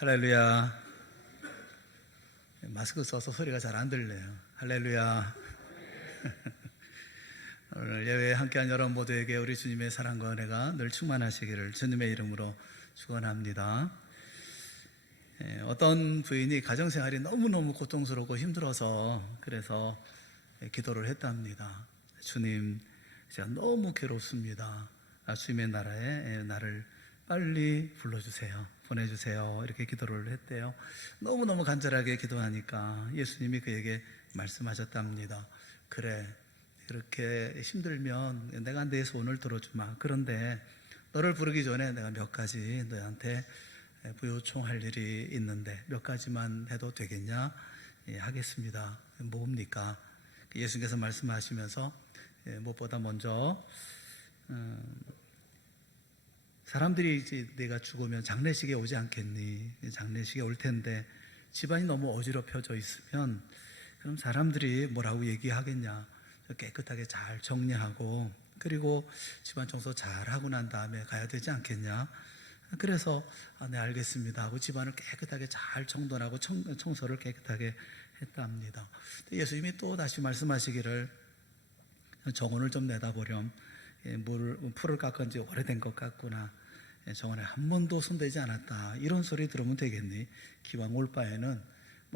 할렐루야. 마스크 써서 소리가 잘 안 들려요. 할렐루야. 오늘 예배에 함께한 여러분 모두에게 우리 주님의 사랑과 은혜가 늘 충만하시기를 주님의 이름으로 축원합니다. 어떤 부인이 가정생활이 너무너무 고통스럽고 힘들어서 그래서 기도를 했답니다. 주님, 제가 너무 괴롭습니다. 주님의 나라에 나를 빨리 불러주세요. 보내주세요. 이렇게 기도를 했대요. 너무너무 간절하게 기도하니까 예수님이 그에게 말씀하셨답니다. 그래, 그렇게 힘들면 내가 내 소원을 들어주마. 그런데 너를 부르기 전에 내가 몇 가지 너한테 부요청할 일이 있는데 몇 가지만 해도 되겠냐? 하겠습니다. 뭡니까? 예수님께서 말씀하시면서 무엇보다 먼저 사람들이 이제 내가 죽으면 장례식에 오지 않겠니? 장례식에 올 텐데 집안이 너무 어지럽혀져 있으면 그럼 사람들이 뭐라고 얘기하겠냐? 깨끗하게 잘 정리하고 그리고 집안 청소 잘 하고 난 다음에 가야 되지 않겠냐? 그래서 네, 알겠습니다 하고 집안을 깨끗하게 잘 정돈하고 청소를 깨끗하게 했답니다. 예수님이 또 다시 말씀하시기를 정원을 좀 내다보렴. 풀을 깎은 지 오래된 것 같구나. 정원에 한 번도 손대지 않았다. 이런 소리 들으면 되겠니? 기왕 올 바에는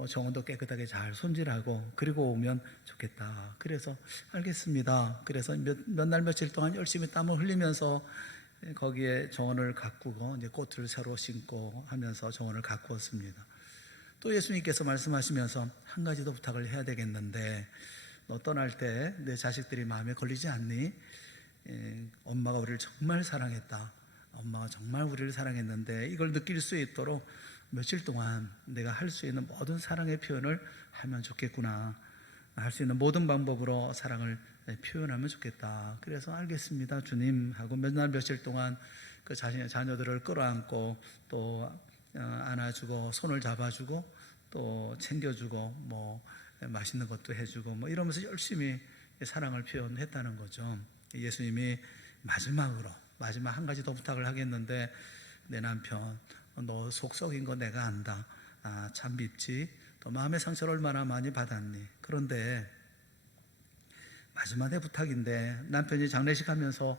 정원도 깨끗하게 잘 손질하고 그리고 오면 좋겠다. 그래서 알겠습니다. 그래서 몇 날 며칠 동안 열심히 땀을 흘리면서 거기에 정원을 가꾸고 이제 꽃을 새로 심고 하면서 정원을 가꾸었습니다. 또 예수님께서 말씀하시면서 한 가지 더 부탁을 해야 되겠는데 너 떠날 때 내 자식들이 마음에 걸리지 않니? 엄마가 우리를 정말 사랑했다. 엄마가 정말 우리를 사랑했는데 이걸 느낄 수 있도록 며칠 동안 내가 할 수 있는 모든 사랑의 표현을 하면 좋겠구나. 할 수 있는 모든 방법으로 사랑을 표현하면 좋겠다. 그래서 알겠습니다 주님 하고 몇 날 며칠 동안 그 자신의 자녀들을 끌어안고 또 안아주고 손을 잡아주고 또 챙겨주고 맛있는 것도 해주고 이러면서 열심히 사랑을 표현했다는 거죠. 예수님이 마지막 한 가지 더 부탁을 하겠는데 내 남편 너 속 썩인 거 내가 안다. 참 밉지. 또 마음의 상처를 얼마나 많이 받았니. 그런데 마지막 내 부탁인데 남편이 장례식 하면서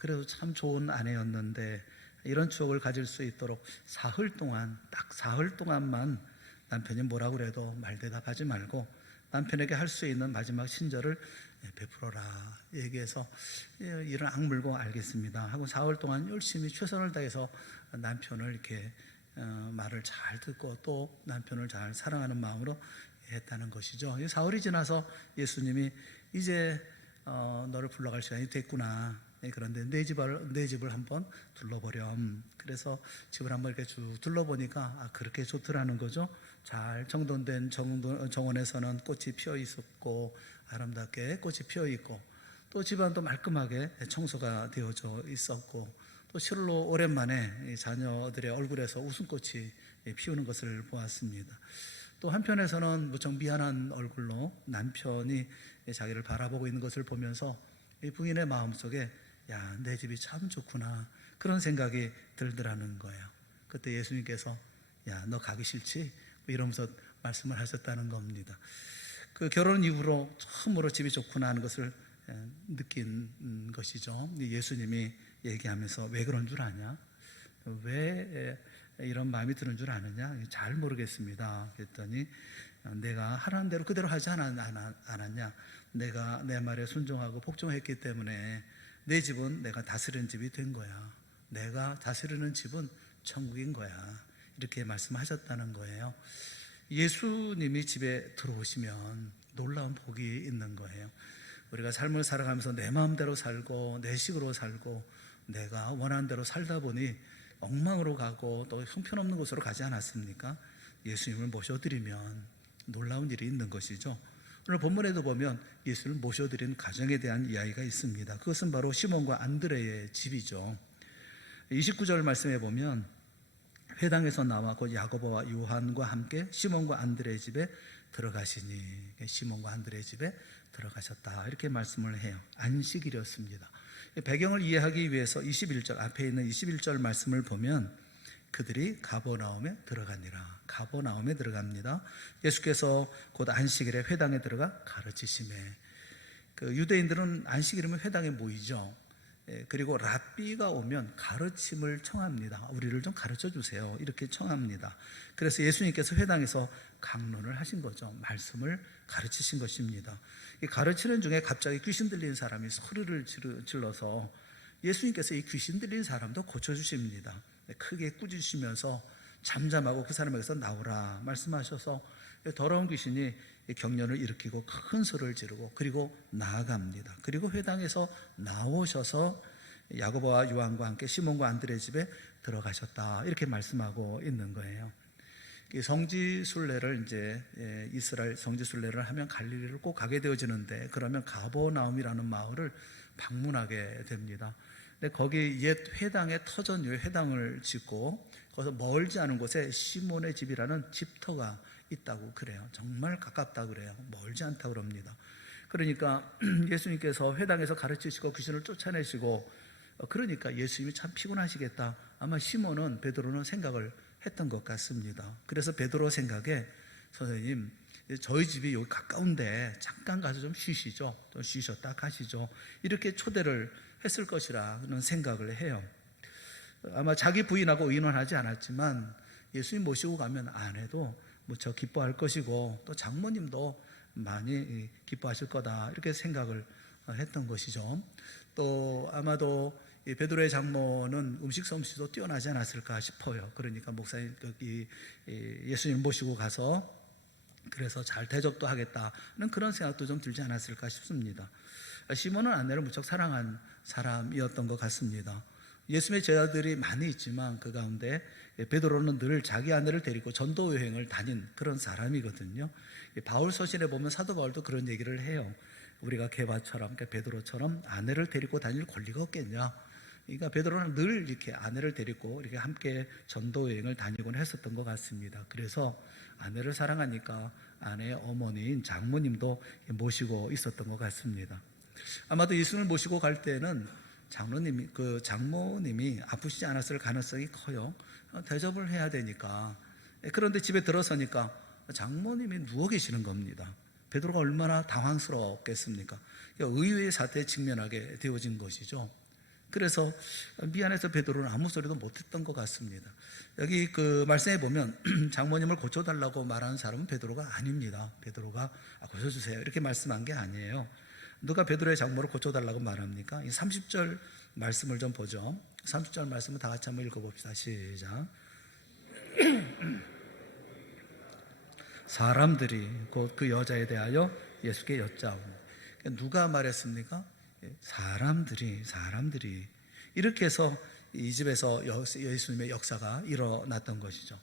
그래도 참 좋은 아내였는데 이런 추억을 가질 수 있도록 딱 사흘 동안만 남편이 뭐라고 그래도 말대답하지 말고 남편에게 할 수 있는 마지막 친절을 베풀어라 얘기해서 이를 악물고 알겠습니다 하고 4월 동안 열심히 최선을 다해서 남편을 이렇게 말을 잘 듣고 또 남편을 잘 사랑하는 마음으로 했다는 것이죠. 4월이 지나서 예수님이 이제 너를 불러갈 시간이 됐구나. 그런데 내 집을 한번 둘러보렴. 그래서 집을 한번 이렇게 쭉 둘러보니까 그렇게 좋더라는 거죠. 잘 정돈된 정원에서는 꽃이 피어 있었고 아름답게 꽃이 피어 있고 또 집안도 말끔하게 청소가 되어져 있었고 또 실로 오랜만에 자녀들의 얼굴에서 웃음꽃이 피우는 것을 보았습니다. 또 한편에서는 무척 미안한 얼굴로 남편이 자기를 바라보고 있는 것을 보면서 이 부인의 마음속에 야, 내 집이 참 좋구나 그런 생각이 들더라는 거예요. 그때 예수님께서 야, 너 가기 싫지? 이러면서 말씀을 하셨다는 겁니다. 그 결혼 이후로 처음으로 집이 좋구나 하는 것을 느낀 것이죠. 예수님이 얘기하면서 왜 그런 줄 아냐? 왜 이런 마음이 드는 줄 아느냐? 잘 모르겠습니다. 그랬더니 내가 하라는 대로 그대로 하지 않았냐? 내가 내 말에 순종하고 복종했기 때문에 내 집은 내가 다스리는 집이 된 거야. 내가 다스리는 집은 천국인 거야. 이렇게 말씀하셨다는 거예요. 예수님이 집에 들어오시면 놀라운 복이 있는 거예요. 우리가 삶을 살아가면서 내 마음대로 살고 내 식으로 살고 내가 원하는 대로 살다 보니 엉망으로 가고 또 형편없는 곳으로 가지 않았습니까? 예수님을 모셔드리면 놀라운 일이 있는 것이죠. 오늘 본문에도 보면 예수를 모셔드린 가정에 대한 이야기가 있습니다. 그것은 바로 시몬과 안드레의 집이죠. 29절 말씀에 보면 회당에서 나와 곧 야고보와 요한과 함께 시몬과 안드레의 집에 들어가시니 시몬과 안드레의 집에 들어가셨다 이렇게 말씀을 해요. 안식일이었습니다. 배경을 이해하기 위해서 21절 앞에 있는 21절 말씀을 보면 그들이 가버나움에 들어가니라. 가버나움에 들어갑니다. 예수께서 곧 안식일에 회당에 들어가 가르치심에, 그 유대인들은 안식일이면 회당에 모이죠. 그리고 랍비가 오면 가르침을 청합니다. 우리를 좀 가르쳐 주세요. 이렇게 청합니다. 그래서 예수님께서 회당에서 강론을 하신 거죠. 말씀을 가르치신 것입니다. 이 가르치는 중에 갑자기 귀신 들린 사람이 소리를 질러서 예수님께서 이 귀신 들린 사람도 고쳐주십니다. 크게 꾸짖으시면서 잠잠하고 그 사람에게서 나오라 말씀하셔서 더러운 귀신이 경련을 일으키고 큰 소리를 지르고 그리고 나아갑니다. 그리고 회당에서 나오셔서 야고보와 요한과 함께 시몬과 안드레 집에 들어가셨다, 이렇게 말씀하고 있는 거예요. 성지순례를 이제 이스라엘 성지순례를 하면 갈릴리를 꼭 가게 되어지는데, 그러면 가버나움이라는 마을을 방문하게 됩니다. 근데 거기 옛 회당의 터전 위에 회당을 짓고 거기서 멀지 않은 곳에 시몬의 집이라는 집터가 있다고 그래요. 정말 가깝다 그래요. 멀지 않다 그럽니다. 그러니까 예수님께서 회당에서 가르치시고 귀신을 쫓아내시고, 그러니까 예수님이 참 피곤하시겠다, 아마 시몬은, 베드로는 생각을 했던 것 같습니다. 그래서 베드로 생각에, 선생님 저희 집이 여기 가까운데 잠깐 가서 좀 쉬시죠, 좀 쉬셨다 가시죠, 이렇게 초대를 했을 것이라는 생각을 해요. 아마 자기 부인하고 의논하지 않았지만 예수님 모시고 가면 아내도 무척 기뻐할 것이고 또 장모님도 많이 기뻐하실 거다, 이렇게 생각을 했던 것이죠. 또 아마도 베드로의 장모는 음식 솜씨도 뛰어나지 않았을까 싶어요. 그러니까 목사님 예수님 모시고 가서 그래서 잘 대접도 하겠다는 그런 생각도 좀 들지 않았을까 싶습니다. 시몬은 아내를 무척 사랑한 사람이었던 것 같습니다. 예수님의 제자들이 많이 있지만 그 가운데 베드로는 늘 자기 아내를 데리고 전도 여행을 다닌 그런 사람이거든요. 바울 서신에 보면 사도 바울도 그런 얘기를 해요. 우리가 게바처럼, 그러니까 베드로처럼 아내를 데리고 다닐 권리가 없겠냐. 그러니까 베드로는 늘 이렇게 아내를 데리고 이렇게 함께 전도 여행을 다니곤 했었던 것 같습니다. 그래서 아내를 사랑하니까 아내의 어머니인 장모님도 모시고 있었던 것 같습니다. 아마도 예수님을 모시고 갈 때는 장모님이 아프시지 않았을 가능성이 커요. 대접을 해야 되니까. 그런데 집에 들어서니까 장모님이 누워 계시는 겁니다. 베드로가 얼마나 당황스럽겠습니까? 의외의 사태에 직면하게 되어진 것이죠. 그래서 미안해서 베드로는 아무 소리도 못했던 것 같습니다. 여기 그 말씀에 보면 장모님을 고쳐달라고 말하는 사람은 베드로가 아닙니다. 베드로가 고쳐주세요 이렇게 말씀한 게 아니에요. 누가 베드로의 장모를 고쳐달라고 말합니까? 이 30절 말씀을 좀 보죠. 30절 말씀을 다 같이 한번 읽어봅시다. 시작. 사람들이 곧 그 여자에 대하여 예수께 여짜오니, 누가 말했습니까? 사람들이 이렇게 해서 이 집에서 예수님의 역사가 일어났던 것이죠.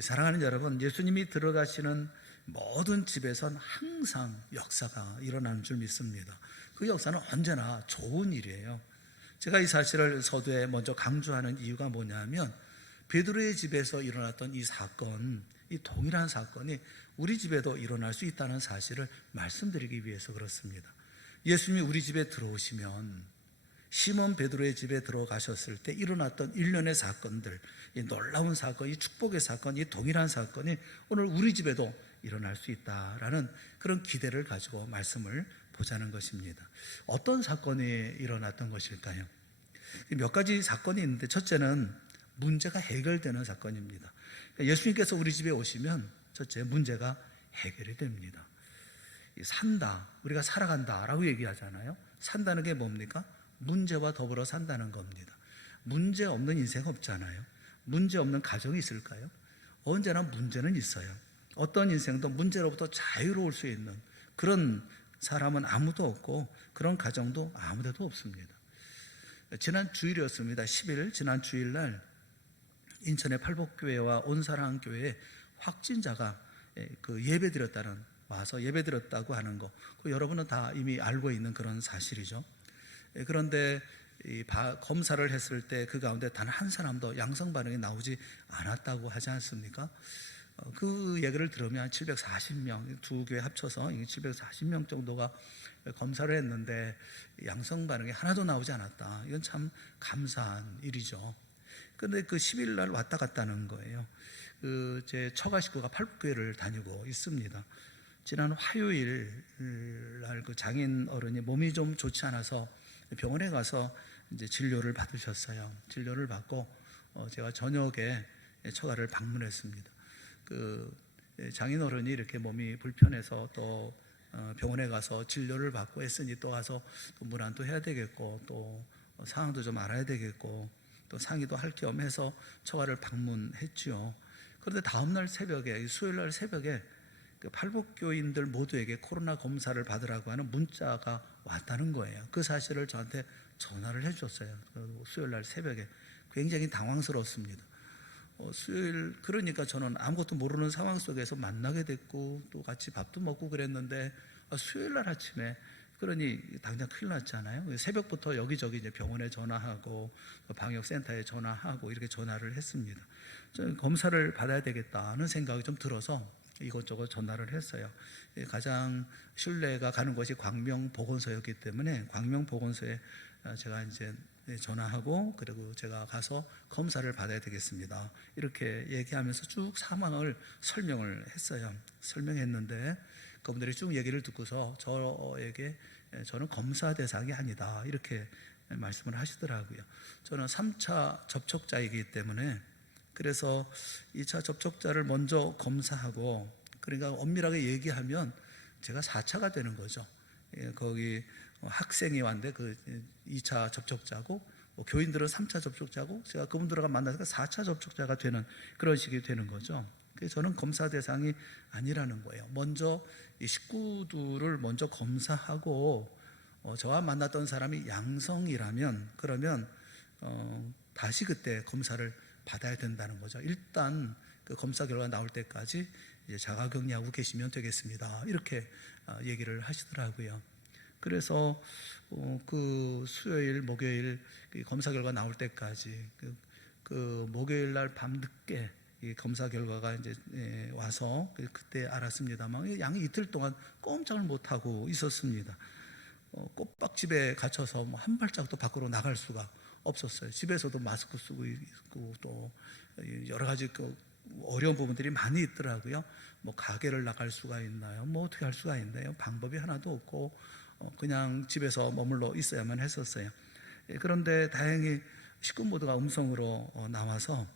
사랑하는 여러분, 예수님이 들어가시는 모든 집에선 항상 역사가 일어나는 줄 믿습니다. 그 역사는 언제나 좋은 일이에요. 제가 이 사실을 서두에 먼저 강조하는 이유가 뭐냐면, 베드로의 집에서 일어났던 이 사건, 이 동일한 사건이 우리 집에도 일어날 수 있다는 사실을 말씀드리기 위해서 그렇습니다. 예수님이 우리 집에 들어오시면, 시몬 베드로의 집에 들어가셨을 때 일어났던 일련의 사건들, 이 놀라운 사건, 이 축복의 사건, 이 동일한 사건이 오늘 우리 집에도 일어날 수 있다라는 그런 기대를 가지고 말씀을 보자는 것입니다. 어떤 사건이 일어났던 것일까요? 몇 가지 사건이 있는데, 첫째는 문제가 해결되는 사건입니다. 예수님께서 우리 집에 오시면 첫째, 문제가 해결이 됩니다. 산다, 우리가 살아간다 라고 얘기하잖아요. 산다는 게 뭡니까? 문제와 더불어 산다는 겁니다. 문제 없는 인생 없잖아요. 문제 없는 가정이 있을까요? 언제나 문제는 있어요. 어떤 인생도 문제로부터 자유로울 수 있는 그런 사람은 아무도 없고 그런 가정도 아무데도 없습니다. 지난 주일이었습니다. 10일, 지난 주일날 인천의 팔복교회와 온사랑교회에 확진자가 그 예배드렸다는, 와서 예배드렸다고 하는 거, 여러분은 다 이미 알고 있는 그런 사실이죠. 그런데 검사를 했을 때 그 가운데 단 한 사람도 양성 반응이 나오지 않았다고 하지 않습니까? 그 얘기를 들으면 740명, 두 교회 합쳐서 740명 정도가 검사를 했는데 양성 반응이 하나도 나오지 않았다. 이건 참 감사한 일이죠. 근데 그 10일 날 왔다 갔다는 거예요. 제 처가 식구가 팔복교회를 다니고 있습니다. 지난 화요일 날 그 장인 어른이 몸이 좀 좋지 않아서 병원에 가서 이제 진료를 받으셨어요. 진료를 받고 제가 저녁에 처가를 방문했습니다. 그 장인 어른이 이렇게 몸이 불편해서 또 병원에 가서 진료를 받고 했으니 또 가서 또 문안도 해야 되겠고 또 상황도 좀 알아야 되겠고 또 상의도 할 겸 해서 처가를 방문했지요. 그런데 다음날 새벽에, 수요일 날 새벽에 그 팔복교인들 모두에게 코로나 검사를 받으라고 하는 문자가 왔다는 거예요. 그 사실을 저한테 전화를 해줬어요. 수요일 날 새벽에. 굉장히 당황스러웠습니다. 수요일, 그러니까 저는 아무것도 모르는 상황 속에서 만나게 됐고 또 같이 밥도 먹고 그랬는데 수요일 날 아침에, 그러니 당장 큰일 났잖아요. 새벽부터 여기저기 이제 병원에 전화하고 방역센터에 전화하고 이렇게 전화를 했습니다. 저는 검사를 받아야 되겠다는 생각이 좀 들어서 이것저것 전화를 했어요. 가장 신뢰가 가는 것이 광명보건소였기 때문에 광명보건소에 제가 이제 전화하고 그리고 제가 가서 검사를 받아야 되겠습니다. 이렇게 얘기하면서 쭉 상황을 설명을 했어요. 설명했는데 그분들이 쭉 얘기를 듣고서 저에게 저는 검사 대상이 아니다 이렇게 말씀을 하시더라고요. 저는 3차 접촉자이기 때문에 그래서 2차 접촉자를 먼저 검사하고 그러니까 엄밀하게 얘기하면 제가 4차가 되는 거죠. 거기 학생이 왔는데 그 2차 접촉자고 교인들은 3차 접촉자고 제가 그분들과 만나서 4차 접촉자가 되는 그런 식이 되는 거죠. 그래서 저는 검사 대상이 아니라는 거예요. 먼저 이 식구들을 먼저 검사하고 저와 만났던 사람이 양성이라면 그러면 다시 그때 검사를 받아야 된다는 거죠. 일단 그 검사 결과 나올 때까지 이제 자가격리하고 계시면 되겠습니다. 이렇게 얘기를 하시더라고요. 그래서 그 수요일, 목요일 검사 결과 나올 때까지 그 목요일 날 밤늦게 이 검사 결과가 이제 와서 그때 알았습니다만 양 이틀 동안 꼼짝을 못 하고 있었습니다. 꼬박집에 갇혀서 뭐 한 발짝도 밖으로 나갈 수가 없었어요. 집에서도 마스크 쓰고 있고 또 여러 가지 그 어려운 부분들이 많이 있더라고요. 뭐 가게를 나갈 수가 있나요? 뭐 어떻게 할 수가 있나요? 방법이 하나도 없고 그냥 집에서 머물러 있어야만 했었어요. 그런데 다행히 식구 모두가 음성으로 나와서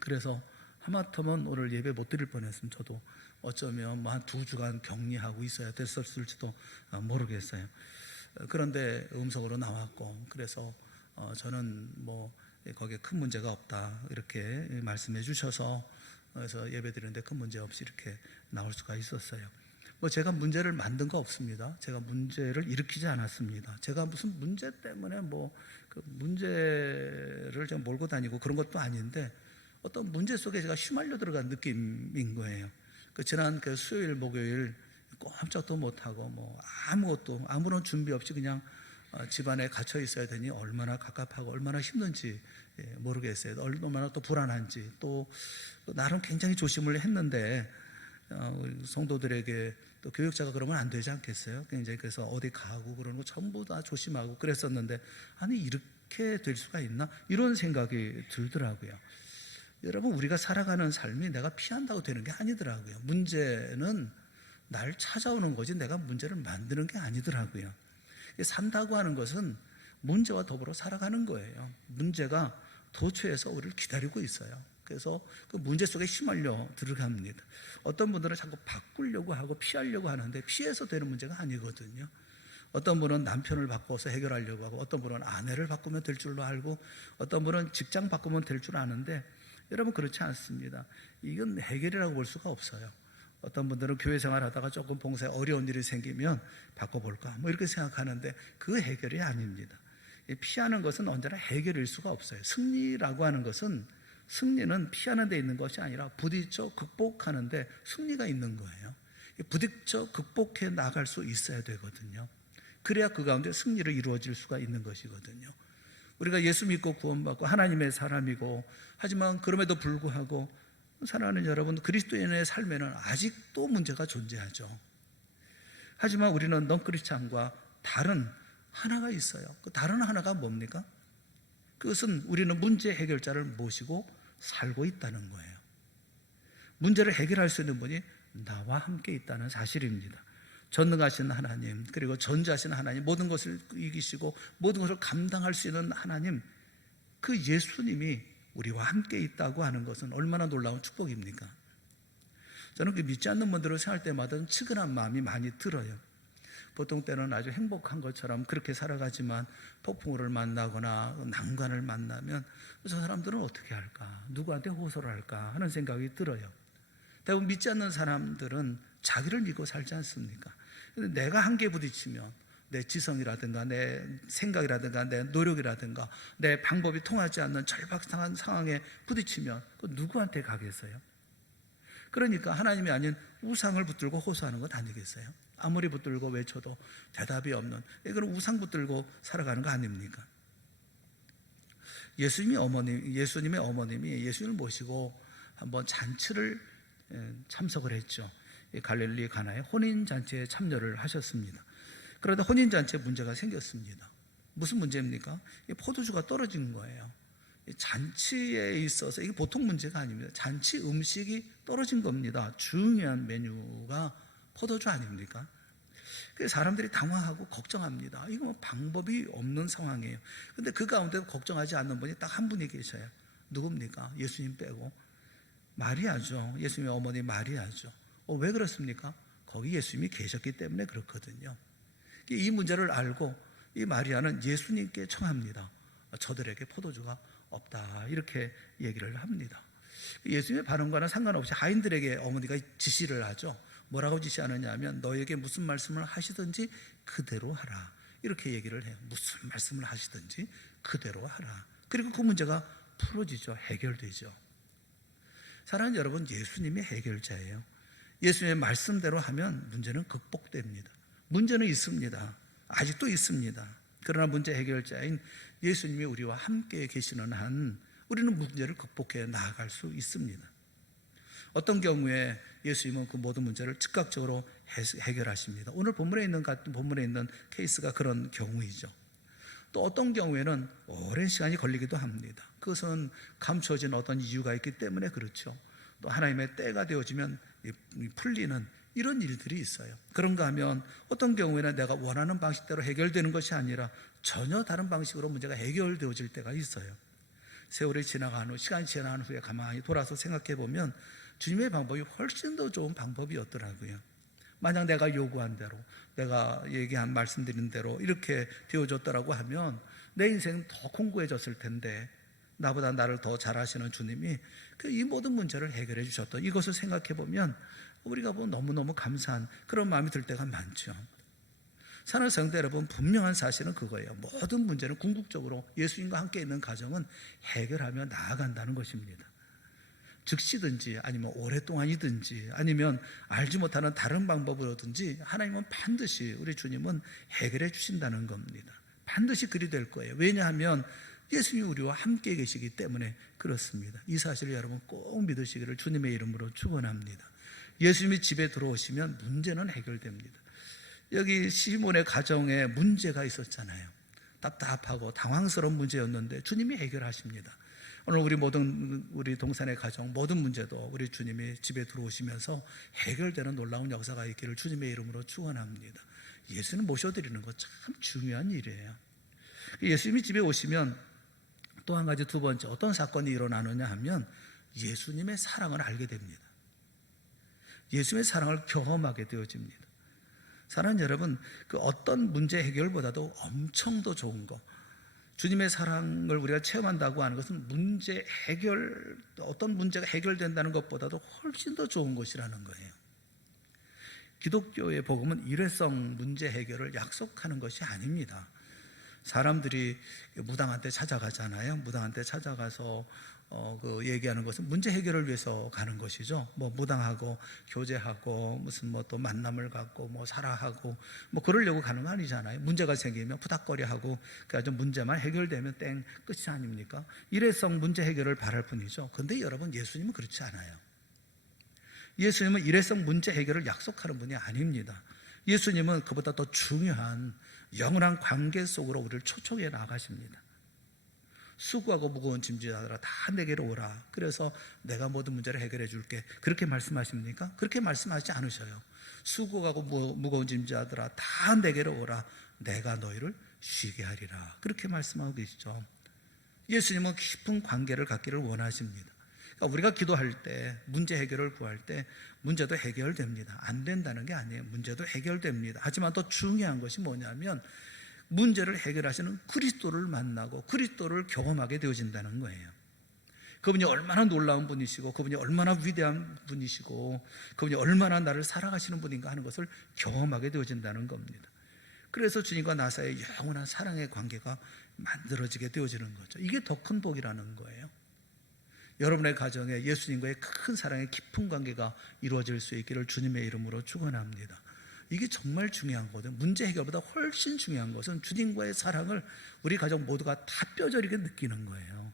그래서 하마터면 오늘 예배 못 드릴 뻔했으면 저도 어쩌면 뭐 한 2주간 격리하고 있어야 됐었을지도 모르겠어요. 그런데 음성으로 나왔고 그래서 저는 뭐 거기에 큰 문제가 없다 이렇게 말씀해 주셔서 그래서 예배 드리는데 큰 문제 없이 이렇게 나올 수가 있었어요. 뭐 제가 문제를 만든 거 없습니다. 제가 문제를 일으키지 않았습니다. 제가 무슨 문제 때문에 뭐 그 문제를 제가 몰고 다니고 그런 것도 아닌데 어떤 문제 속에 제가 휘말려 들어간 느낌인 거예요. 그 지난 그 수요일, 목요일 꼼짝도 못하고 뭐 아무것도 아무런 준비 없이 그냥 집안에 갇혀 있어야 되니 얼마나 갑갑하고 얼마나 힘든지 모르겠어요. 얼마나 또 불안한지 또 나름 굉장히 조심을 했는데 성도들에게 또 교육자가 그러면 안 되지 않겠어요? 굉장히 그래서 어디 가고 그러는 거 전부 다 조심하고 그랬었는데 아니 이렇게 될 수가 있나? 이런 생각이 들더라고요. 여러분 우리가 살아가는 삶이 내가 피한다고 되는 게 아니더라고요. 문제는 날 찾아오는 거지 내가 문제를 만드는 게 아니더라고요. 산다고 하는 것은 문제와 더불어 살아가는 거예요. 문제가 도처에서 우리를 기다리고 있어요. 그래서 그 문제 속에 휘말려 들어갑니다. 어떤 분들은 자꾸 바꾸려고 하고 피하려고 하는데 피해서 되는 문제가 아니거든요. 어떤 분은 남편을 바꿔서 해결하려고 하고 어떤 분은 아내를 바꾸면 될 줄로 알고 어떤 분은 직장 바꾸면 될 줄 아는데 여러분 그렇지 않습니다. 이건 해결이라고 볼 수가 없어요. 어떤 분들은 교회 생활하다가 조금 봉사에 어려운 일이 생기면 바꿔볼까 뭐 이렇게 생각하는데 그 해결이 아닙니다. 피하는 것은 언제나 해결일 수가 없어요. 승리라고 하는 것은 승리는 피하는 데 있는 것이 아니라 부딪혀 극복하는 데 승리가 있는 거예요. 부딪혀 극복해 나갈 수 있어야 되거든요. 그래야 그 가운데 승리를 이루어질 수가 있는 것이거든요. 우리가 예수 믿고 구원받고 하나님의 사람이고 하지만 그럼에도 불구하고 사랑하는 여러분 그리스도인의 삶에는 아직도 문제가 존재하죠. 하지만 우리는 넌크리스찬과 다른 하나가 있어요. 그 다른 하나가 뭡니까? 그것은 우리는 문제 해결자를 모시고 살고 있다는 거예요. 문제를 해결할 수 있는 분이 나와 함께 있다는 사실입니다. 전능하신 하나님, 그리고 전지하신 하나님, 모든 것을 이기시고 모든 것을 감당할 수 있는 하나님, 그 예수님이 우리와 함께 있다고 하는 것은 얼마나 놀라운 축복입니까? 저는 그 믿지 않는 분들을 생각할 때마다 좀 측은한 마음이 많이 들어요. 보통 때는 아주 행복한 것처럼 그렇게 살아가지만 폭풍우를 만나거나 난관을 만나면 저 사람들은 어떻게 할까? 누구한테 호소를 할까? 하는 생각이 들어요. 대부분 믿지 않는 사람들은 자기를 믿고 살지 않습니까? 근데 내가 한계에 부딪히면 내 지성이라든가 내 생각이라든가 내 노력이라든가 내 방법이 통하지 않는 절박한 상황에 부딪히면 누구한테 가겠어요? 그러니까 하나님이 아닌 우상을 붙들고 호소하는 것 아니겠어요? 아무리 붙들고 외쳐도 대답이 없는, 이건 우상 붙들고 살아가는 거 아닙니까? 예수님의 어머님이 예수님을 모시고 한번 잔치를 참석을 했죠. 갈릴리 가나의 혼인잔치에 참여를 하셨습니다. 그러다 혼인잔치에 문제가 생겼습니다. 무슨 문제입니까? 포도주가 떨어진 거예요. 잔치에 있어서 이게 보통 문제가 아닙니다. 잔치 음식이 떨어진 겁니다. 중요한 메뉴가 포도주 아닙니까? 그래서 사람들이 당황하고 걱정합니다. 이거 뭐 방법이 없는 상황이에요. 근데 그 가운데 걱정하지 않는 분이 딱 한 분이 계셔요. 누굽니까? 예수님 빼고 마리아죠. 예수님의 어머니 마리아죠. 왜 그렇습니까? 거기 예수님이 계셨기 때문에 그렇거든요. 이 문제를 알고 이 마리아는 예수님께 청합니다. 저들에게 포도주가 없다, 이렇게 얘기를 합니다. 예수님의 반응과는 상관없이 하인들에게 어머니가 지시를 하죠. 뭐라고 지시하느냐 하면 너에게 무슨 말씀을 하시든지 그대로 하라, 이렇게 얘기를 해요. 무슨 말씀을 하시든지 그대로 하라. 그리고 그 문제가 풀어지죠. 해결되죠. 사랑하는 여러분, 예수님이 해결자예요. 예수님의 말씀대로 하면 문제는 극복됩니다. 문제는 있습니다. 아직도 있습니다. 그러나 문제 해결자인 예수님이 우리와 함께 계시는 한 우리는 문제를 극복해 나아갈 수 있습니다. 어떤 경우에 예수님은 그 모든 문제를 즉각적으로 해결하십니다. 오늘 본문에 있는 케이스가 그런 경우이죠. 또 어떤 경우에는 오랜 시간이 걸리기도 합니다. 그것은 감추어진 어떤 이유가 있기 때문에 그렇죠. 또 하나님의 때가 되어지면 풀리는 이런 일들이 있어요. 그런가 하면 어떤 경우에는 내가 원하는 방식대로 해결되는 것이 아니라 전혀 다른 방식으로 문제가 해결되어질 때가 있어요. 세월이 지나간 후, 시간이 지나간 후에 가만히 돌아서 생각해 보면 주님의 방법이 훨씬 더 좋은 방법이었더라고요. 만약 내가 요구한 대로, 내가 얘기한 말씀드린 대로 이렇게 되어졌더라고 하면 내 인생은 더 공고해졌을 텐데, 나보다 나를 더 잘 아시는 주님이 이 모든 문제를 해결해 주셨던 이것을 생각해 보면 우리가 너무너무 감사한 그런 마음이 들 때가 많죠. 사랑하는 성도 여러분, 분명한 사실은 그거예요. 모든 문제는 궁극적으로 예수님과 함께 있는 가정은 해결하며 나아간다는 것입니다. 즉시든지 아니면 오랫동안이든지 아니면 알지 못하는 다른 방법으로든지 하나님은 반드시, 우리 주님은 해결해 주신다는 겁니다. 반드시 그리 될 거예요. 왜냐하면 예수님이 우리와 함께 계시기 때문에 그렇습니다. 이 사실을 여러분 꼭 믿으시기를 주님의 이름으로 축원합니다. 예수님이 집에 들어오시면 문제는 해결됩니다. 여기 시몬의 가정에 문제가 있었잖아요. 답답하고 당황스러운 문제였는데 주님이 해결하십니다. 오늘 우리 동산의 가정 모든 문제도 우리 주님이 집에 들어오시면서 해결되는 놀라운 역사가 있기를 주님의 이름으로 축원합니다. 예수님 모셔드리는 거 참 중요한 일이에요. 예수님이 집에 오시면 또 한 가지, 두 번째 어떤 사건이 일어나느냐 하면 예수님의 사랑을 알게 됩니다. 예수님의 사랑을 경험하게 되어집니다. 사랑하는 여러분, 그 어떤 문제 해결보다도 엄청 더 좋은 거, 주님의 사랑을 우리가 체험한다고 하는 것은 어떤 문제가 해결된다는 것보다도 훨씬 더 좋은 것이라는 거예요. 기독교의 복음은 일회성 문제 해결을 약속하는 것이 아닙니다. 사람들이 무당한테 찾아가잖아요. 무당한테 찾아가서 얘기하는 것은 문제 해결을 위해서 가는 것이죠. 무당하고 교제하고 무슨 또 만남을 갖고 살아하고 그러려고 가는 거 아니잖아요. 문제가 생기면 푸닥거리하고 그래서 문제만 해결되면 땡, 끝이 아닙니까? 일회성 문제 해결을 바랄 뿐이죠. 그런데 여러분, 예수님은 그렇지 않아요. 예수님은 일회성 문제 해결을 약속하는 분이 아닙니다. 예수님은 그보다 더 중요한 영원한 관계 속으로 우리를 초청해 나가십니다. 수고하고 무거운 짐지자들아 다 내게로 오라. 그래서 내가 모든 문제를 해결해 줄게. 그렇게 말씀하십니까? 그렇게 말씀하지 않으셔요. 수고하고 무거운 짐지자들아 다 내게로 오라. 내가 너희를 쉬게 하리라. 그렇게 말씀하고 계시죠. 예수님은 깊은 관계를 갖기를 원하십니다. 그러니까 우리가 기도할 때, 문제 해결을 구할 때 문제도 해결됩니다. 안 된다는 게 아니에요. 문제도 해결됩니다. 하지만 더 중요한 것이 뭐냐면 문제를 해결하시는 그리스도를 만나고 그리스도를 경험하게 되어진다는 거예요. 그분이 얼마나 놀라운 분이시고 그분이 얼마나 위대한 분이시고 그분이 얼마나 나를 사랑하시는 분인가 하는 것을 경험하게 되어진다는 겁니다. 그래서 주님과 나 사이의 영원한 사랑의 관계가 만들어지게 되어지는 거죠. 이게 더 큰 복이라는 거예요. 여러분의 가정에 예수님과의 큰 사랑의 깊은 관계가 이루어질 수 있기를 주님의 이름으로 축원합니다. 이게 정말 중요한 거거든요. 문제 해결보다 훨씬 중요한 것은 주님과의 사랑을 우리 가족 모두가 다 뼈저리게 느끼는 거예요.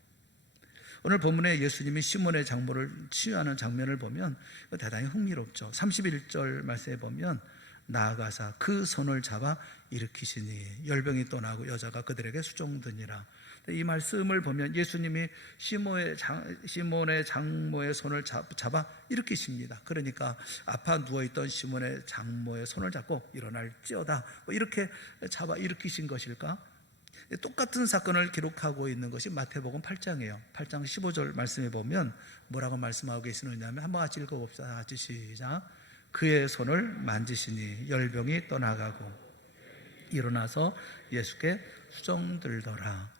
오늘 본문에 예수님이 시몬의 장모를 치유하는 장면을 보면 대단히 흥미롭죠. 31절 말씀에 보면 나아가사 그 손을 잡아 일으키시니 열병이 떠나고 여자가 그들에게 수종드니라. 이 말씀을 보면 예수님이 시몬의 장모의 손을 잡아 일으키십니다. 그러니까 아파 누워있던 시몬의 장모의 손을 잡고 일어날지어다, 이렇게 잡아 일으키신 것일까? 똑같은 사건을 기록하고 있는 것이 마태복음 8장이에요. 8장 15절 말씀에 보면 뭐라고 말씀하고 계시느냐 하면 한번 같이 읽어봅시다. 같이 시작. 그의 손을 만지시니 열병이 떠나가고 일어나서 예수께 수종들더라.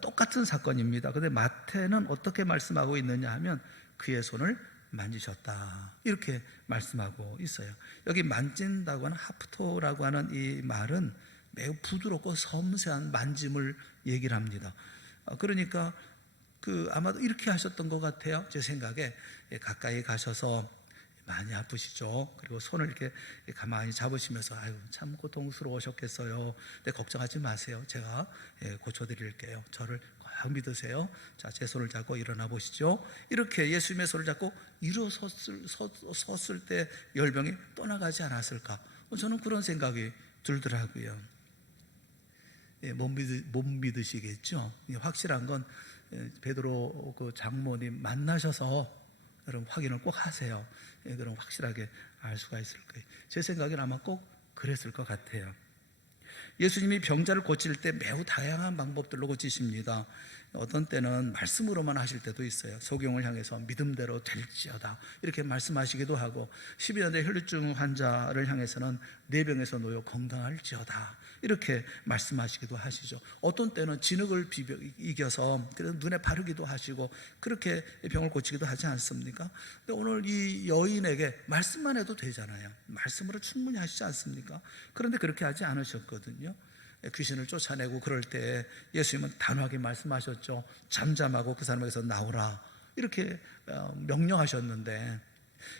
똑같은 사건입니다. 그런데 마태는 어떻게 말씀하고 있느냐 하면 그의 손을 만지셨다, 이렇게 말씀하고 있어요. 여기 만진다고 하는 하프토라고 하는 이 말은 매우 부드럽고 섬세한 만짐을 얘기를 합니다. 그러니까 아마도 이렇게 하셨던 것 같아요. 제 생각에 가까이 가셔서 많이 아프시죠? 그리고 손을 이렇게 가만히 잡으시면서 아유 참 고통스러우셨겠어요. 근데 걱정하지 마세요. 제가 고쳐드릴게요. 저를 꽉 믿으세요. 자, 제 손을 잡고 일어나 보시죠. 이렇게 예수님의 손을 잡고 일어섰을 때 열병이 떠나가지 않았을까? 저는 그런 생각이 들더라고요. 못 믿으시겠죠? 확실한 건 베드로 그 장모님 만나셔서 여러분 확인을 꼭 하세요. 그럼 확실하게 알 수가 있을 거예요. 제 생각엔 아마 꼭 그랬을 것 같아요. 예수님이 병자를 고칠 때 매우 다양한 방법들로 고치십니다. 어떤 때는 말씀으로만 하실 때도 있어요. 소경을 향해서 믿음대로 될지어다 이렇게 말씀하시기도 하고, 12년대 혈류증 환자를 향해서는 내 병에서 놓여 건강할지어다 이렇게 말씀하시기도 하시죠. 어떤 때는 진흙을 이겨서 눈에 바르기도 하시고 그렇게 병을 고치기도 하지 않습니까? 근데 오늘 이 여인에게 말씀만 해도 되잖아요. 말씀으로 충분히 하시지 않습니까? 그런데 그렇게 하지 않으셨거든요. 귀신을 쫓아내고 그럴 때 예수님은 단호하게 말씀하셨죠. 잠잠하고 그 사람에게서 나오라 이렇게 명령하셨는데,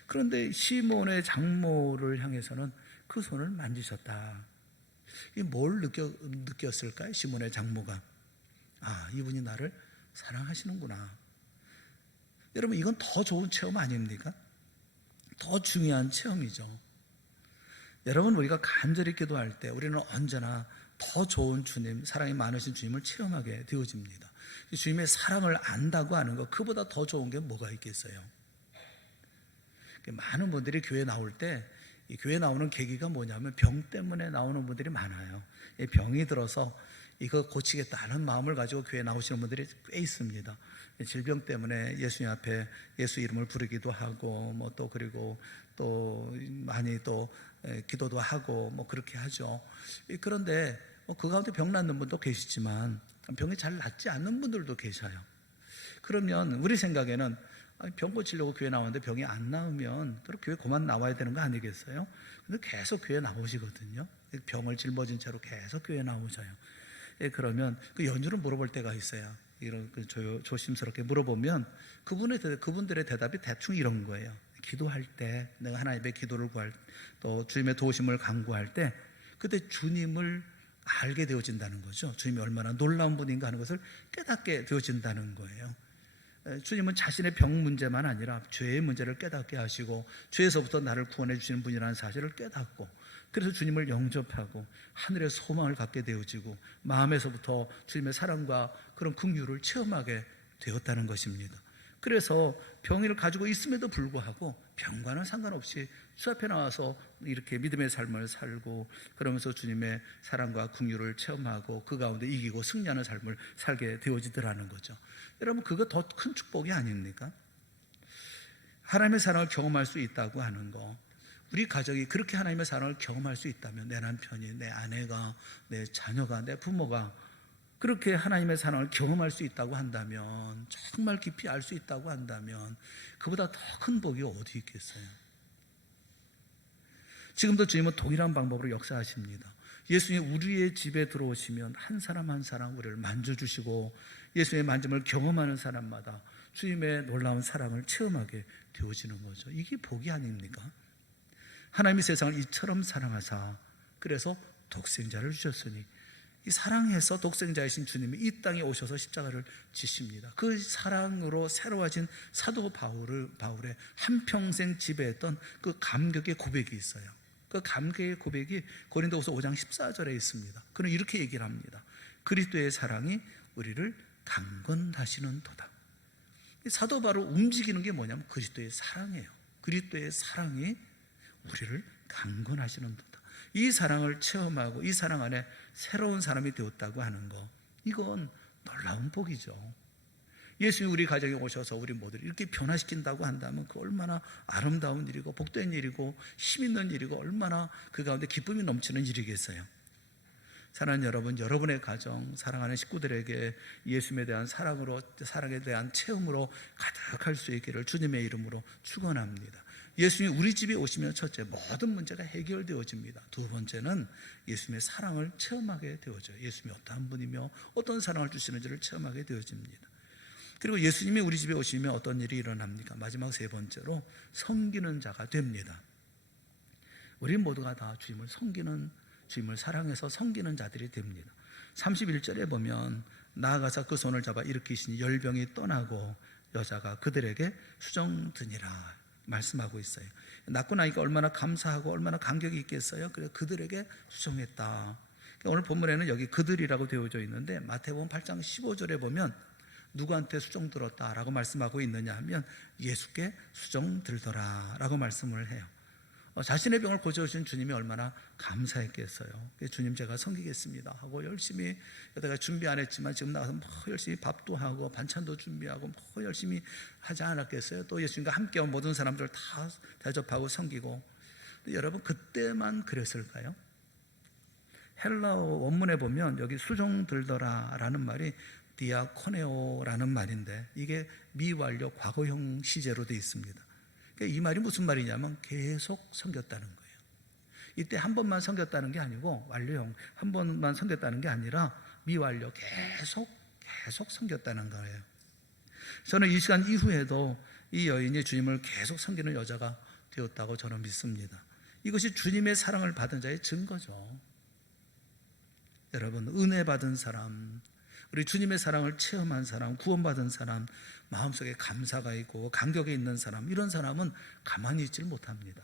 그런데 시몬의 장모를 향해서는 그 손을 만지셨다. 뭘 느꼈을까요? 시몬의 장모가 이분이 나를 사랑하시는구나. 여러분, 이건 더 좋은 체험 아닙니까? 더 중요한 체험이죠. 여러분, 우리가 간절히 기도할 때 우리는 언제나 더 좋은 주님, 사랑이 많으신 주님을 체험하게 되어집니다. 주님의 사랑을 안다고 하는 것, 그보다 더 좋은 게 뭐가 있겠어요? 많은 분들이 교회 나올 때, 이 교회 나오는 계기가 뭐냐면 병 때문에 나오는 분들이 많아요. 병이 들어서 이거 고치겠다는 마음을 가지고 교회 나오시는 분들이 꽤 있습니다. 질병 때문에 예수님 앞에 예수 이름을 부르기도 하고 그리고 또 많이 또 기도도 하고 그렇게 하죠. 그런데 그 가운데 병 낫는 분도 계시지만 병이 잘 낫지 않는 분들도 계셔요. 그러면 우리 생각에는 병 고치려고 교회 나오는데 병이 안 나으면 또 교회 그만 나와야 되는 거 아니겠어요? 근데 계속 교회 나오시거든요. 병을 짊어진 채로 계속 교회 나오셔요. 그러면 그 연주를 물어볼 때가 있어요. 이런 조심스럽게 물어보면 그분들의 대답이 대충 이런 거예요. 기도할 때, 내가 하나님의 기도를 구할, 또 주님의 도우심을 간구할 때, 그때 주님을 알게 되어진다는 거죠. 주님이 얼마나 놀라운 분인가 하는 것을 깨닫게 되어진다는 거예요. 주님은 자신의 병 문제만 아니라 죄의 문제를 깨닫게 하시고 죄에서부터 나를 구원해 주시는 분이라는 사실을 깨닫고, 그래서 주님을 영접하고 하늘의 소망을 갖게 되어지고 마음에서부터 주님의 사랑과 그런 긍휼을 체험하게 되었다는 것입니다. 그래서 병을 가지고 있음에도 불구하고 병과는 상관없이 주 앞에 나와서 이렇게 믿음의 삶을 살고 그러면서 주님의 사랑과 긍휼을 체험하고 그 가운데 이기고 승리하는 삶을 살게 되어지더라는 거죠. 여러분, 그거 더 큰 축복이 아닙니까? 하나님의 사랑을 경험할 수 있다고 하는 거, 우리 가정이 그렇게 하나님의 사랑을 경험할 수 있다면, 내 남편이, 내 아내가, 내 자녀가, 내 부모가 그렇게 하나님의 사랑을 경험할 수 있다고 한다면, 정말 깊이 알 수 있다고 한다면 그보다 더 큰 복이 어디 있겠어요? 지금도 주님은 동일한 방법으로 역사하십니다. 예수님 우리의 집에 들어오시면 한 사람 한 사람 우리를 만져주시고 예수의 만짐을 경험하는 사람마다 주님의 놀라운 사랑을 체험하게 되어지는 거죠. 이게 복이 아닙니까? 하나님이 세상을 이처럼 사랑하사 그래서 독생자를 주셨으니, 이 사랑해서 독생자이신 주님이 이 땅에 오셔서 십자가를 지십니다. 그 사랑으로 새로워진 사도 바울의 한평생 지배했던 그 감격의 고백이 있어요. 그 감격의 고백이 고린도후서 5장 14절에 있습니다. 그는 이렇게 얘기를 합니다. 그리스도의 사랑이 우리를 강건하시는 도다. 사도 바울 움직이는 게 뭐냐면 그리스도의 사랑이에요. 그리스도의 사랑이 우리를 강건하시는 도다. 이 사랑을 체험하고 이 사랑 안에 새로운 사람이 되었다고 하는 거, 이건 놀라운 복이죠. 예수님이 우리 가정에 오셔서 우리 모두를 이렇게 변화시킨다고 한다면 그 얼마나 아름다운 일이고 복된 일이고 힘 있는 일이고 얼마나 그 가운데 기쁨이 넘치는 일이겠어요. 사랑하는 여러분, 여러분의 가정, 사랑하는 식구들에게 예수님에 대한 사랑에 대한 체험으로 가득할 수 있기를 주님의 이름으로 축원합니다. 예수님이 우리 집에 오시면 첫째, 모든 문제가 해결되어집니다. 두 번째는 예수님의 사랑을 체험하게 되어져요. 예수님이 어떠한 분이며 어떤 사랑을 주시는지를 체험하게 되어집니다. 그리고 예수님이 우리 집에 오시면 어떤 일이 일어납니까? 마지막 세 번째로 섬기는 자가 됩니다. 우리 모두가 다 주님을 섬기는, 주님을 사랑해서 섬기는 자들이 됩니다. 31절에 보면 나아가서 그 손을 잡아 일으키시니 열병이 떠나고 여자가 그들에게 수정드니라 말씀하고 있어요. 낳고 나니까 얼마나 감사하고 얼마나 감격이 있겠어요. 그래서 그들에게 수정했다. 오늘 본문에는 여기 그들이라고 되어져 있는데 마태복음 8장 15절에 보면 누구한테 수정 들었다라고 말씀하고 있느냐 하면 예수께 수정 들더라 라고 말씀을 해요. 자신의 병을 고쳐주신 주님이 얼마나 감사했겠어요. 주님, 제가 섬기겠습니다 하고 열심히, 여태가 준비 안 했지만 지금 나가서 열심히 밥도 하고 반찬도 준비하고 열심히 하지 않았겠어요. 또 예수님과 함께 온 모든 사람들을 다 대접하고 섬기고. 여러분, 그때만 그랬을까요? 헬라어 원문에 보면 여기 수종 들더라 라는 말이 디아코네오라는 말인데 이게 미완료 과거형 시제로 되어 있습니다. 이 말이 무슨 말이냐면 계속 섬겼다는 거예요. 이때 한 번만 섬겼다는 게 아니고 완료형 한 번만 섬겼다는 게 아니라 미완료 계속 섬겼다는 거예요. 저는 이 시간 이후에도 이 여인이 주님을 계속 섬기는 여자가 되었다고 저는 믿습니다. 이것이 주님의 사랑을 받은 자의 증거죠. 여러분, 은혜 받은 사람, 우리 주님의 사랑을 체험한 사람, 구원받은 사람, 마음속에 감사가 있고 감격이 있는 사람, 이런 사람은 가만히 있질 못합니다.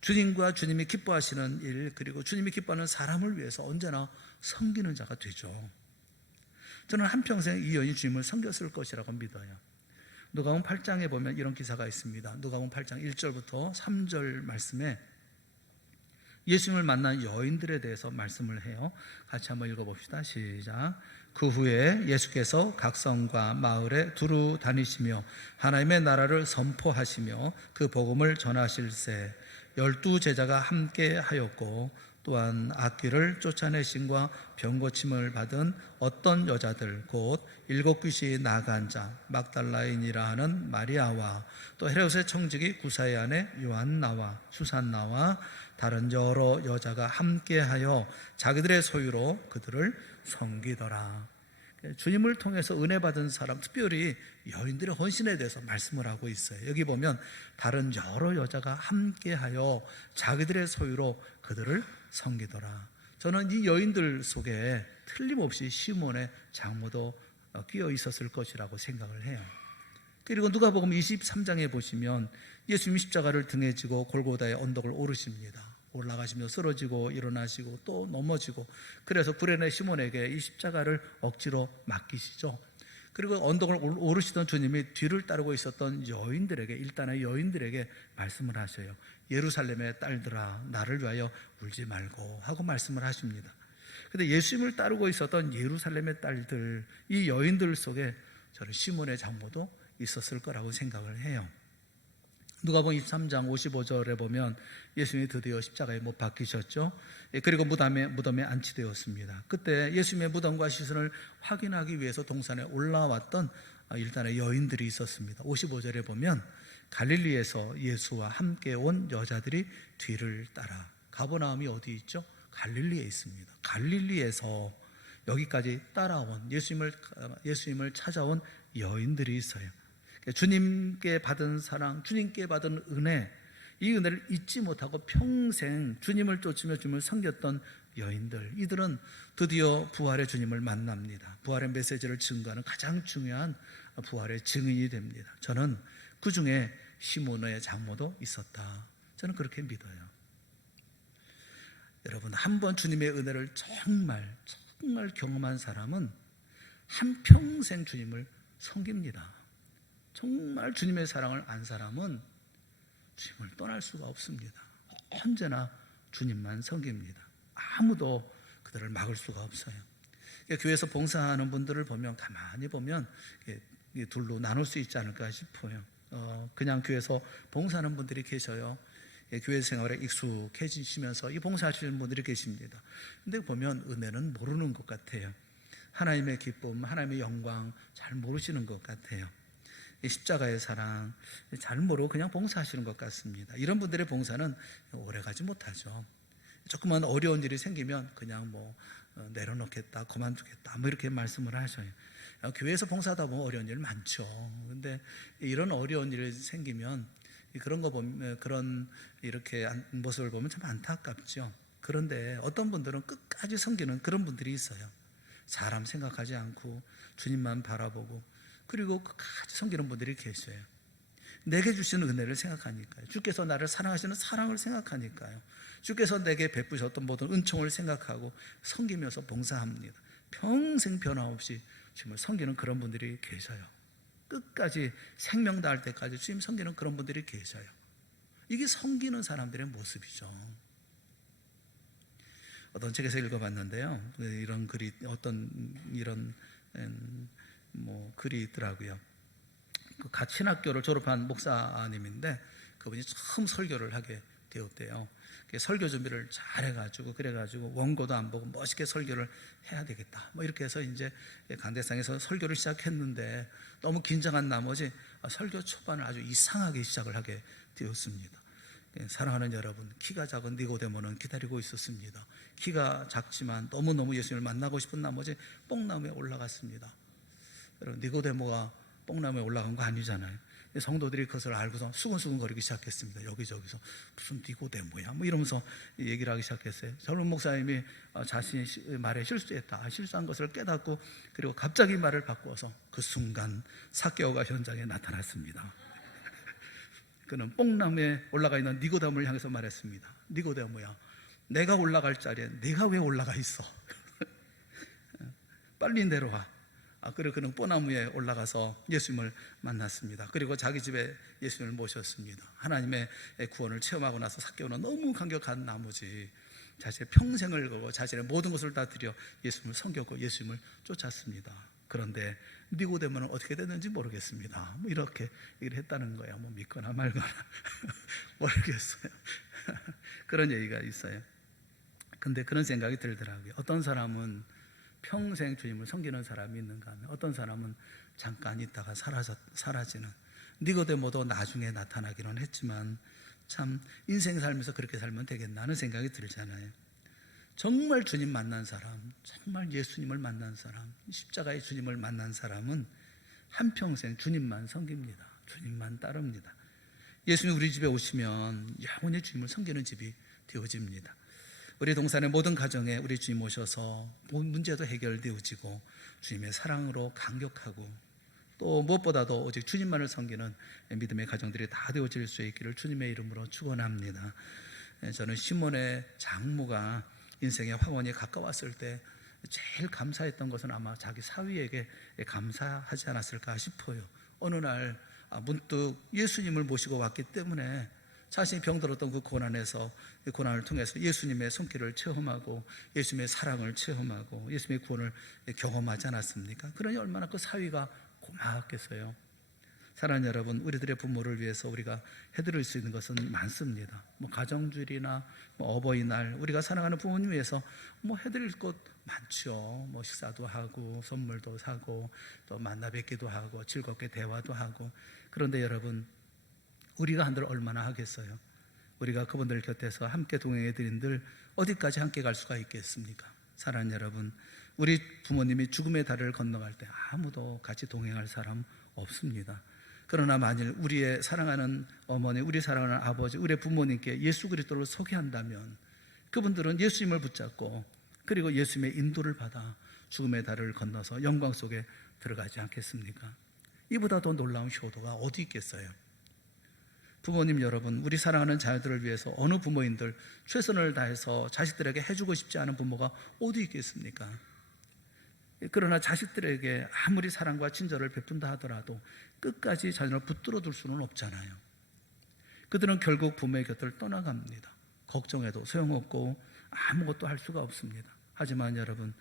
주님과 주님이 기뻐하시는 일, 그리고 주님이 기뻐하는 사람을 위해서 언제나 섬기는 자가 되죠. 저는 한평생 이 여인이 주님을 섬겼을 것이라고 믿어요. 누가복음 8장에 보면 이런 기사가 있습니다. 누가복음 8장 1절부터 3절 말씀에 예수님을 만난 여인들에 대해서 말씀을 해요. 같이 한번 읽어봅시다. 시작. 그 후에 예수께서 각 성과 마을에 두루 다니시며 하나님의 나라를 선포하시며 그 복음을 전하실세 12 제자가 함께 하였고 또한 악귀를 쫓아내심과 병고침을 받은 어떤 여자들 곧 7 귀신이 나간 자 막달라인이라 하는 마리아와 또 헤롯의 청지기 구사의 아내 요한나와 수산나와 다른 여러 여자가 함께하여 자기들의 소유로 그들을 섬기더라. 주님을 통해서 은혜 받은 사람, 특별히 여인들의 헌신에 대해서 말씀을 하고 있어요. 여기 보면 다른 여러 여자가 함께하여 자기들의 소유로 그들을 섬기더라. 저는 이 여인들 속에 틀림없이 시몬의 장모도 끼어 있었을 것이라고 생각을 해요. 그리고 누가복음 23장에 보시면 예수님이 십자가를 등에 지고 골고다의 언덕을 오르십니다. 올라가시며 쓰러지고 일어나시고 또 넘어지고, 그래서 구레네 시몬에게 이 십자가를 억지로 맡기시죠. 그리고 언덕을 오르시던 주님이 뒤를 따르고 있었던 여인들에게, 일단의 여인들에게 말씀을 하셔요. 예루살렘의 딸들아, 나를 위하여 울지 말고 하고 말씀을 하십니다. 근데 예수님을 따르고 있었던 예루살렘의 딸들, 이 여인들 속에 저는 시몬의 장모도 있었을 거라고 생각을 해요. 누가복음 23장 55절에 보면 예수님이 드디어 십자가에 못 박히셨죠. 그리고 무덤에 안치되었습니다. 그때 예수님의 무덤과 시선을 확인하기 위해서 동산에 올라왔던 일단의 여인들이 있었습니다. 55절에 보면 갈릴리에서 예수와 함께 온 여자들이 뒤를 따라. 가버나움이 어디 있죠? 갈릴리에 있습니다. 갈릴리에서 여기까지 따라온 예수님을 찾아온 여인들이 있어요. 주님께 받은 사랑, 주님께 받은 은혜, 이 은혜를 잊지 못하고 평생 주님을 쫓으며 주님을 섬겼던 여인들, 이들은 드디어 부활의 주님을 만납니다. 부활의 메시지를 증거하는 가장 중요한 부활의 증인이 됩니다. 저는 그 중에 시몬의 장모도 있었다, 저는 그렇게 믿어요. 여러분, 한번 주님의 은혜를 정말 경험한 사람은 한평생 주님을 섬깁니다. 정말 주님의 사랑을 안 사람은 주님을 떠날 수가 없습니다. 언제나 주님만 섬깁니다. 아무도 그들을 막을 수가 없어요. 교회에서 봉사하는 분들을 보면, 가만히 보면 둘로 나눌 수 있지 않을까 싶어요. 그냥 교회에서 봉사하는 분들이 계셔요. 교회 생활에 익숙해지시면서 이 봉사하시는 분들이 계십니다. 근데 보면 은혜는 모르는 것 같아요. 하나님의 기쁨, 하나님의 영광 잘 모르시는 것 같아요. 이 십자가의 사랑 잘 모르고 그냥 봉사하시는 것 같습니다. 이런 분들의 봉사는 오래가지 못하죠. 조그만 어려운 일이 생기면 그냥 내려놓겠다, 그만두겠다, 이렇게 말씀을 하셔요. 교회에서 봉사하다 보면 어려운 일 많죠. 근데 이런 어려운 일이 생기면 그런 거 보면, 그런 이렇게 모습을 보면 참 안타깝죠. 그런데 어떤 분들은 끝까지 섬기는 그런 분들이 있어요. 사람 생각하지 않고 주님만 바라보고, 그리고 끝까지 섬기는 분들이 계셔요. 내게 주시는 은혜를 생각하니까요. 주께서 나를 사랑하시는 사랑을 생각하니까요. 주께서 내게 베푸셨던 모든 은총을 생각하고 섬기면서 봉사합니다. 평생 변함없이 주님을 섬기는 그런 분들이 계셔요. 끝까지 생명 다할 때까지 주님 섬기는 그런 분들이 계셔요. 이게 섬기는 사람들의 모습이죠. 어떤 책에서 읽어봤는데요, 이런 글이, 글이 있더라고요. 갓 신학교를 졸업한 목사님인데 그분이 처음 설교를 하게 되었대요. 설교 준비를 잘 해가지고, 그래가지고 원고도 안 보고 멋있게 설교를 해야 되겠다, 이렇게 해서 이제 강대상에서 설교를 시작했는데 너무 긴장한 나머지 설교 초반을 아주 이상하게 시작을 하게 되었습니다. 사랑하는 여러분, 키가 작은 니고데모는 기다리고 있었습니다. 키가 작지만 너무너무 예수님을 만나고 싶은 나머지 뽕나무에 올라갔습니다. 여러분, 니고데모가 뽕나무에 올라간 거 아니잖아요. 성도들이 그것을 알고서 수근수근거리기 시작했습니다. 여기저기서 무슨 니고데모야 이러면서 얘기를 하기 시작했어요. 젊은 목사님이 자신이 말에 실수했다, 실수한 것을 깨닫고, 그리고 갑자기 말을 바꾸어서 그 순간 삭개오가 현장에 나타났습니다. 그는 뽕나무에 올라가 있는 니고데모를 향해서 말했습니다. 니고데모야, 내가 올라갈 자리에 내가 왜 올라가 있어? 빨리 내려와. 그리고 그는 뽕나무에 올라가서 예수님을 만났습니다. 그리고 자기 집에 예수님을 모셨습니다. 하나님의 구원을 체험하고 나서 삭개오는 너무 감격한 나머지 자신의 평생을 걸고 자신의 모든 것을 다 드려 예수님을 섬겼고 예수님을 쫓았습니다. 그런데 니고데모는 어떻게 됐는지 모르겠습니다. 이렇게 얘기를 했다는 거예요. 믿거나 말거나 모르겠어요. 그런 얘기가 있어요. 근데 그런 생각이 들더라고요. 어떤 사람은 평생 주님을 섬기는 사람이 있는가 하면, 어떤 사람은 잠깐 있다가 사라지는, 니고데모도 나중에 나타나기는 했지만 참 인생 살면서 그렇게 살면 되겠나 하는 생각이 들잖아요. 정말 주님 만난 사람, 정말 예수님을 만난 사람, 십자가의 주님을 만난 사람은 한평생 주님만 섬깁니다. 주님만 따릅니다. 예수님 우리 집에 오시면 영원히 주님을 섬기는 집이 되어집니다. 우리 동산의 모든 가정에 우리 주님 오셔서 문제도 해결되어지고 주님의 사랑으로 감격하고, 또 무엇보다도 오직 주님만을 섬기는 믿음의 가정들이 다 되어질 수 있기를 주님의 이름으로 축원합니다. 저는 시몬의 장모가 인생의 황혼이 가까웠을 때 제일 감사했던 것은 아마 자기 사위에게 감사하지 않았을까 싶어요. 어느 날 문득 예수님을 모시고 왔기 때문에 자신이 병들었던 그 고난에서, 그 고난을 통해서 예수님의 손길을 체험하고 예수님의 사랑을 체험하고 예수님의 구원을 경험하지 않았습니까? 그러니 얼마나 그 사위가 고마웠겠어요. 사랑하는 여러분, 우리들의 부모를 위해서 우리가 해드릴 수 있는 것은 많습니다. 가정주일이나 어버이날, 우리가 사랑하는 부모님 위해서 해드릴 것 많죠. 식사도 하고 선물도 사고 또 만나 뵙기도 하고 즐겁게 대화도 하고. 그런데 여러분, 우리가 한들 얼마나 하겠어요? 우리가 그분들 곁에서 함께 동행해 드린들 어디까지 함께 갈 수가 있겠습니까? 사랑하는 여러분, 우리 부모님이 죽음의 다리를 건너갈 때 아무도 같이 동행할 사람 없습니다. 그러나 만일 우리의 사랑하는 어머니, 우리 사랑하는 아버지, 우리 부모님께 예수 그리스도를 소개한다면 그분들은 예수님을 붙잡고 그리고 예수님의 인도를 받아 죽음의 다리를 건너서 영광 속에 들어가지 않겠습니까? 이보다 더 놀라운 효도가 어디 있겠어요? 부모님 여러분, 우리 사랑하는 자녀들을 위해서 어느 부모님들 최선을 다해서 자식들에게 해주고 싶지 않은 부모가 어디 있겠습니까? 그러나 자식들에게 아무리 사랑과 친절을 베푼다 하더라도 끝까지 자녀를 붙들어 둘 수는 없잖아요. 그들은 결국 부모의 곁을 떠나갑니다. 걱정해도 소용없고 아무것도 할 수가 없습니다. 하지만 여러분,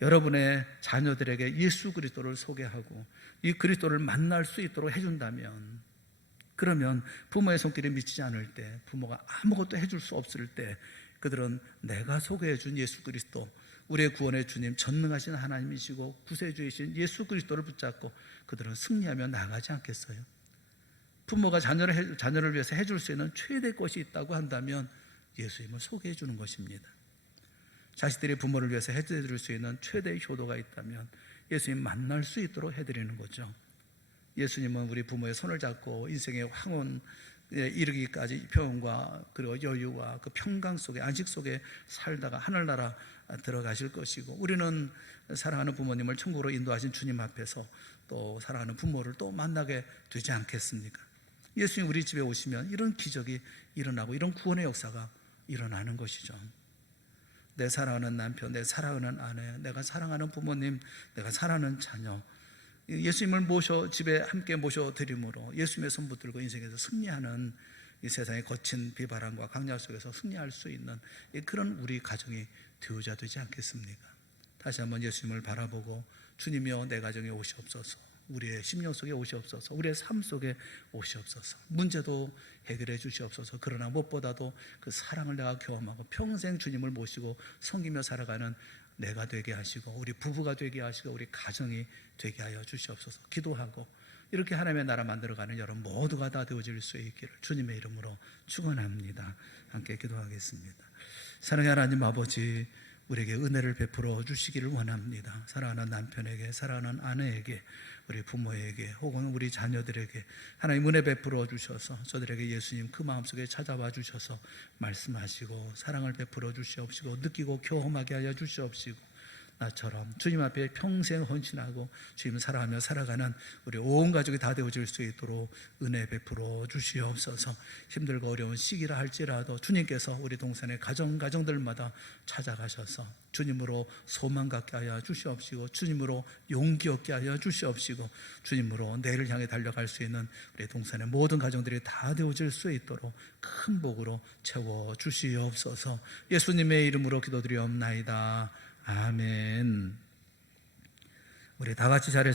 여러분의 자녀들에게 예수 그리스도를 소개하고 이 그리스도를 만날 수 있도록 해준다면, 그러면 부모의 손길이 미치지 않을 때, 부모가 아무것도 해줄 수 없을 때 그들은 내가 소개해준 예수 그리스도, 우리의 구원의 주님, 전능하신 하나님이시고 구세주이신 예수 그리스도를 붙잡고 그들은 승리하며 나가지 않겠어요? 부모가 자녀를 위해서 해줄 수 있는 최대 것이 있다고 한다면 예수님을 소개해 주는 것입니다. 자식들이 부모를 위해서 해드릴 수 있는 최대의 효도가 있다면 예수님 만날 수 있도록 해드리는 거죠. 예수님은 우리 부모의 손을 잡고 인생의 황혼에 이르기까지 평온과 그리고 여유와 그 평강 속에, 안식 속에 살다가 하늘나라 들어가실 것이고, 우리는 사랑하는 부모님을 천국으로 인도하신 주님 앞에서 또 사랑하는 부모를 또 만나게 되지 않겠습니까? 예수님 우리 집에 오시면 이런 기적이 일어나고 이런 구원의 역사가 일어나는 것이죠. 내 사랑하는 남편, 내 사랑하는 아내, 내가 사랑하는 부모님, 내가 사랑하는 자녀, 예수님을 집에 함께 모셔드림으로 예수님의 손 붙들고 인생에서 승리하는, 이 세상의 거친 비바람과 강약 속에서 승리할 수 있는 그런 우리 가정이 되어야 되지 않겠습니까? 다시 한번 예수님을 바라보고 주님이여 내 가정에 오시옵소서, 우리의 심령 속에 오시옵소서, 우리의 삶 속에 오시옵소서, 문제도 해결해 주시옵소서. 그러나 무엇보다도 그 사랑을 내가 경험하고 평생 주님을 모시고 섬기며 살아가는 내가 되게 하시고 우리 부부가 되게 하시고 우리 가정이 되게 하여 주시옵소서. 기도하고 이렇게 하나님의 나라 만들어가는 여러분 모두가 다 되어질 수 있기를 주님의 이름으로 축원합니다. 함께 기도하겠습니다. 사랑의 하나님 아버지, 우리에게 은혜를 베풀어 주시기를 원합니다. 사랑하는 남편에게, 사랑하는 아내에게, 우리 부모에게 혹은 우리 자녀들에게 하나님 은혜 베풀어 주셔서 저들에게 예수님 그 마음속에 찾아와 주셔서 말씀하시고 사랑을 베풀어 주시옵시고 느끼고 경험하게 하여 주시옵시고, 나처럼 주님 앞에 평생 헌신하고 주님 사랑하며 살아가는 우리 온 가족이 다 되어질 수 있도록 은혜 베풀어 주시옵소서. 힘들고 어려운 시기라 할지라도 주님께서 우리 동산의 가정들마다 찾아가셔서 주님으로 소망 갖게 하여 주시옵시고, 주님으로 용기 얻게 하여 주시옵시고, 주님으로 내일을 향해 달려갈 수 있는 우리 동산의 모든 가정들이 다 되어질 수 있도록 큰 복으로 채워 주시옵소서. 예수님의 이름으로 기도드리옵나이다. 아멘. 우리 다 같이 자리에서